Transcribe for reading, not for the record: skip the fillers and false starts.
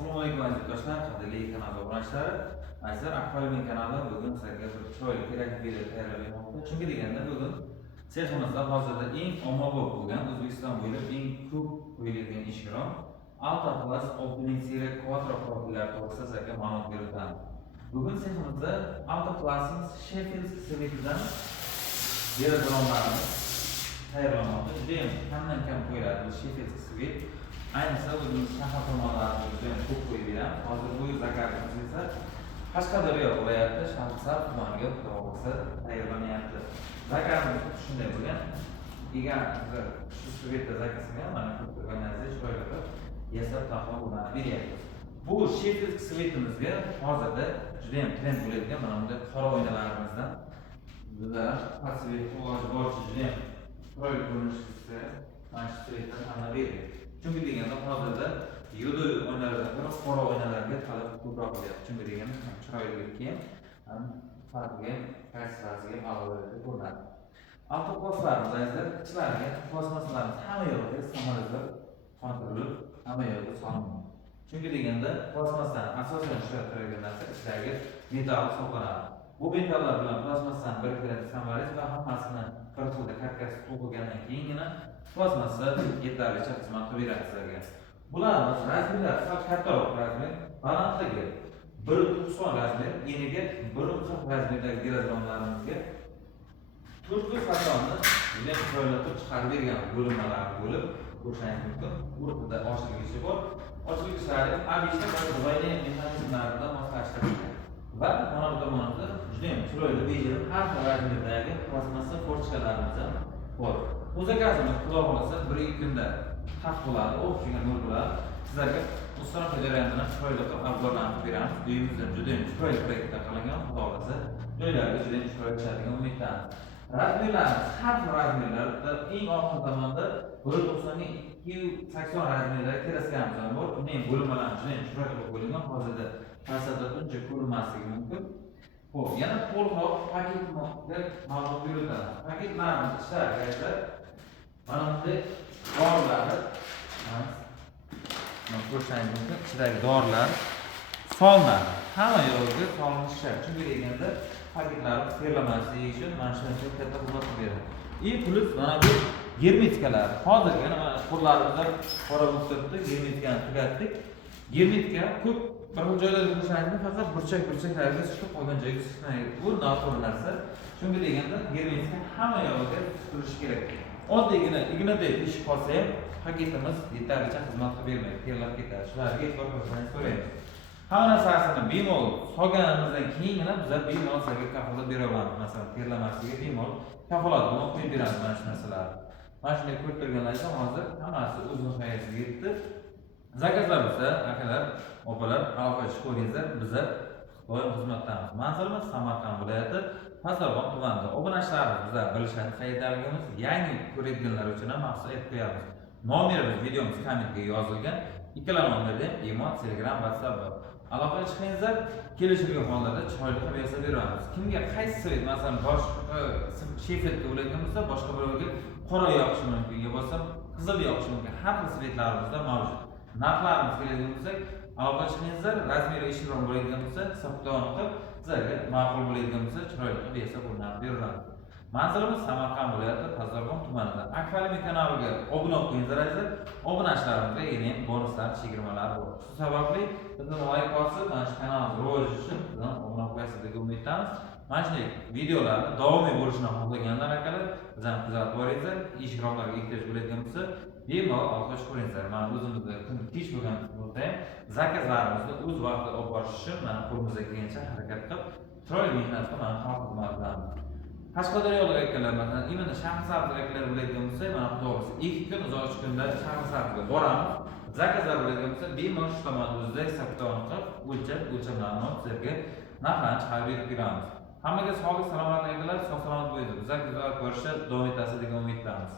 Assalomu alaykum aziz do'stlar, qadrli kanal obunachilari. Azizlar, Akvarium kanali bugun sizlarga bir chiroyli kerakli video tayyorlamoqda. Chunki deganda bugun seximizda hozirda eng ommabop bo'lgan O'zbekiston bo'ylab eng ko'p qo'yiladigan ishkrom Alta Plus Opening Series Quattro profillar to'g'risida sizlarga ma'lumot berib bugun seximizda Alta Plus'imiz Sheffield svetidan derazalarimiz tayyorlanmoqda. Juda ham kamdan kam qo'yiladi bu Sheffield svet. Ayniqsa o'zimiz shahar tomonlarida juda ham ko'p qo'yib beramiz. Hozir bu zakarimiz esa Qashqadaryo viloyati Shahrisabz tumaniga xudo xohlasa tayyorlanyapti. Zakarimiz shunday bo'lgan. Egar shu svetda zakasini mana ko'p ko'rganlaringizdek chiroyli qilib yasab taqdim beryapmiz. Bu Sheffield svetimizga hozirda juda ham trend bo'ladigan mana bunday qora oynalarimizdan bizlar tasvir iloji boricha juda ham chiroyli ko'rinishda mana shu svetdan tanlab berdik. Chunki deganda hozirda yo'l oynalardan ko'ra qora oynalarga talab ko'proq bo'lyapti. Chunki deganda chiroylilikka ham farqiga, kayfiyatiga a'lolarga ko'rinadi. Alta plaslarimiz azizlar ichlariga plastmassalarimiz hamma yo'lga samolyotlar qondirilib, hamma yo'lga solingan. Chunki deganda plastmassani asosan ishlab turadigan narsa ichlariga metall hisoblanadi. Bu metallar bilan plastmassani biriktirib samolyot va hammasini bir xilda karkasga to'qilgandan keyingina plastmassa yetarlicha xizmat qilib beradi sizlarga. Bularimiz razmerlari sal kattaroq razmer, balandligi 1.90 razmer, eniga 1.40 razmerdagi derazalarımizga turli fasonni juda chiroyli chiqarib bergan bo'linmalar bo'lib ko'rishingiz mumkin. O'rtada ochilgichi bor. Ochilgichlari abishda ba'zi mexanizmlarida moslashtirilgan. Va mana bu tomonda juda ham chiroyli bejirim har xil razmerdagi plastmassa forchkalarimiz bor. Bu zakazimiz xudo xohlasa 1-2 kunda haq bo'ladi, o'xshagan yo'l bo'ladi. Sizlarga mustamlaka jarayonidan chiroyli qilib obzorlantirib beramiz. Uyimizda juda ham chiroyli proyektlar qilingan, xudo xohlasa joylarga juda ham chiroyli tushadigan umiddamiz. Razmerlarimiz har xil razmerlarda eng oxir zamonda 1.90 ga 280 razmerdagi teraskamuz ham bor. Uning bo'linmalari juda ham chiroyli bo'lingan. Hozirda tasavvurda uncha ko'rinmasligi mumkin. Xo'p, yana to'liqroq paketga ma'lumot beriladi. Paketlarimiz ishlariga mana bunday dorilarni mana ko'rishingiz mumkin. Ichidagi dorilar solinadi. Hamma yo'lga solinishi shart. Chunki deganda paketlarimiz terlamasligi uchun mana shuncha katta xizmat beradi. Plus mana bu germetikalar. Hozirgi mana qo'llarimizda qora bo'lib turibdi. Germetikani tugatdik. Germetika ko'p bir xil joylarda ko'rsatadi, faqat burchaklarga tushib qolgan joyga chiqmaydi. Bu noto'g'ri narsa. Chunki deganda germetika hamma yo'lga turishi kerak. Oddiygina ignadek teshib qolsa ham paketimiz yetarlicha xizmat qilib bermaydi, terlab ketadi. Shularga e'tibor bersangiz so'raymiz. Hamma narsasini bemalol solganimizdan keyingina bizlar bemalol sizlarga kafolat bera olamiz. Masalan, terlamasligi bemalol kafolat bilan qo'yib beramiz mana shu narsalarni. Mana shunday ko'rib turganlaringiz hammasi o'z nihoyasiga yetdi. Zakazlar bo'lsa, akalar, opalar, aloqa chiqaringizlar, bizlar doim xizmatdamiz. Manzilimiz Samarqand viloyati Pazarboq tumanida. Obunachilarimiz bizlar bilishadi qayerdaligimiz, yangi ko'radiganlar uchun ham maxsus aytib qo'yamiz. Nomerimiz videomiz kommentga yozilgan. Ikkala nomerda ham imo, Telegram, WhatsApp bor. Aloqa chiqingizlar, kelishilgan hollarda chiroyli qilib yasab beramiz. Kimga qaysi svet, masalan, boshqa Sheffieldga bo'ladigan bo'lsa, boshqa birovga qora yoqishi mumkin, yo bo'lsa qizil yoqishi mumkin. Har xil svetlarimizda mavjud. Narxlarimiz keladigan bo'lsa, aloqa chiqingizlar, razmeri eshikroq bo'ladigan bo'lsa, hisob-kitobni qilib, sizlarga ma'qul bo'ladigan bo'lsa, chiroyli qilib yasab beriladi. Manzilimiz Samarqand viloyati Pazarboq tumanida. Akvarium kanaliga obuna qo'yingizlar azizlar. Obunachilarimizga yana ham bonuslar, chegirmalar bor. Shu sababli bizni like bosib, mana shu kanalimiz rivoji uchun bizdan obuna qo'yasiz deb umiddamiz. Mana shunday videolarni davomiy bo'lishini xohlaganlar akalar, bizdan kuzatib boringizlar. Ishtiroklarga ehtiyoj bo'ladigan bo'lsa, bemalol aloqa chiqaringizlar. Mana o'zimizda kun kech bo'lgan bo'lsa ham zakazlarimizni o'z vaqtida olib borish uchun mana qo'limizdan kelgancha harakat qilib, chiroyli mehnat qilib mana xalq xizmat qilamiz. Qashqadaryolik akalar, masalan, imенно Shahrisabz akalar bo'ladigan bo'lsa, mana to'g'risi 2 kun, 3 kunda Shahrisabzga boramiz. Zakazlar bo'ladigan bo'lsa, bemalol shu tomon o'zida hisob-kitobni qilib, o'lchamlarni olib sizlarga narxlarni chiqarib berib beramiz. Hammaga sog'lik, salomatlik, sog' salomat bo'linglar. Bizlar kuzatib borishda davom etasiz degan umiddamiz.